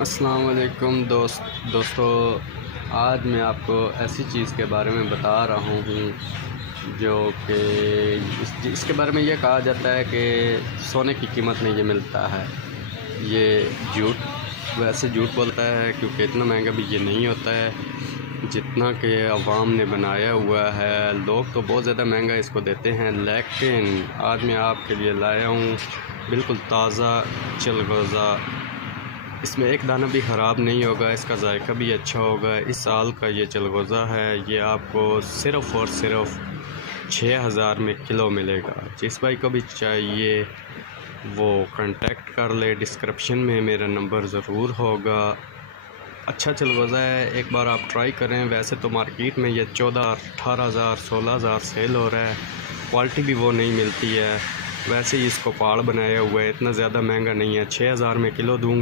अस्सलाम वालेकुम दोस्तों, आज मैं आपको ऐसी चीज़ के बारे में बता रहा हूँ जो कि इसके बारे में ये कहा जाता है कि सोने की कीमत में ये मिलता है। ये वैसे झूठ बोलता है, क्योंकि इतना महंगा भी ये नहीं होता है जितना कि अवाम ने बनाया हुआ है। लोग तो बहुत ज़्यादा महंगा इसको देते हैं, लेकिन आज मैं आपके लिए लाया हूँ बिल्कुल ताज़ा चलगोज़ा। इसमें एक दाना भी ख़राब नहीं होगा, इसका जायका भी अच्छा होगा। इस साल का ये चलगोज़ा है, ये आपको सिर्फ़ और सिर्फ 6000 में किलो मिलेगा। जिस भाई को भी चाहिए वो कांटेक्ट कर ले, डिस्क्रिप्शन में मेरा नंबर ज़रूर होगा। अच्छा चलगोज़ा है, एक बार आप ट्राई करें। वैसे तो मार्केट में ये 14, 18,000, 16,000 सेल हो रहा है, क्वालिटी भी वो नहीं मिलती है। वैसे ही इसको पाड़ बनाया हुआ है, इतना ज़्यादा महंगा नहीं है। 6000 में किलो दूँगा।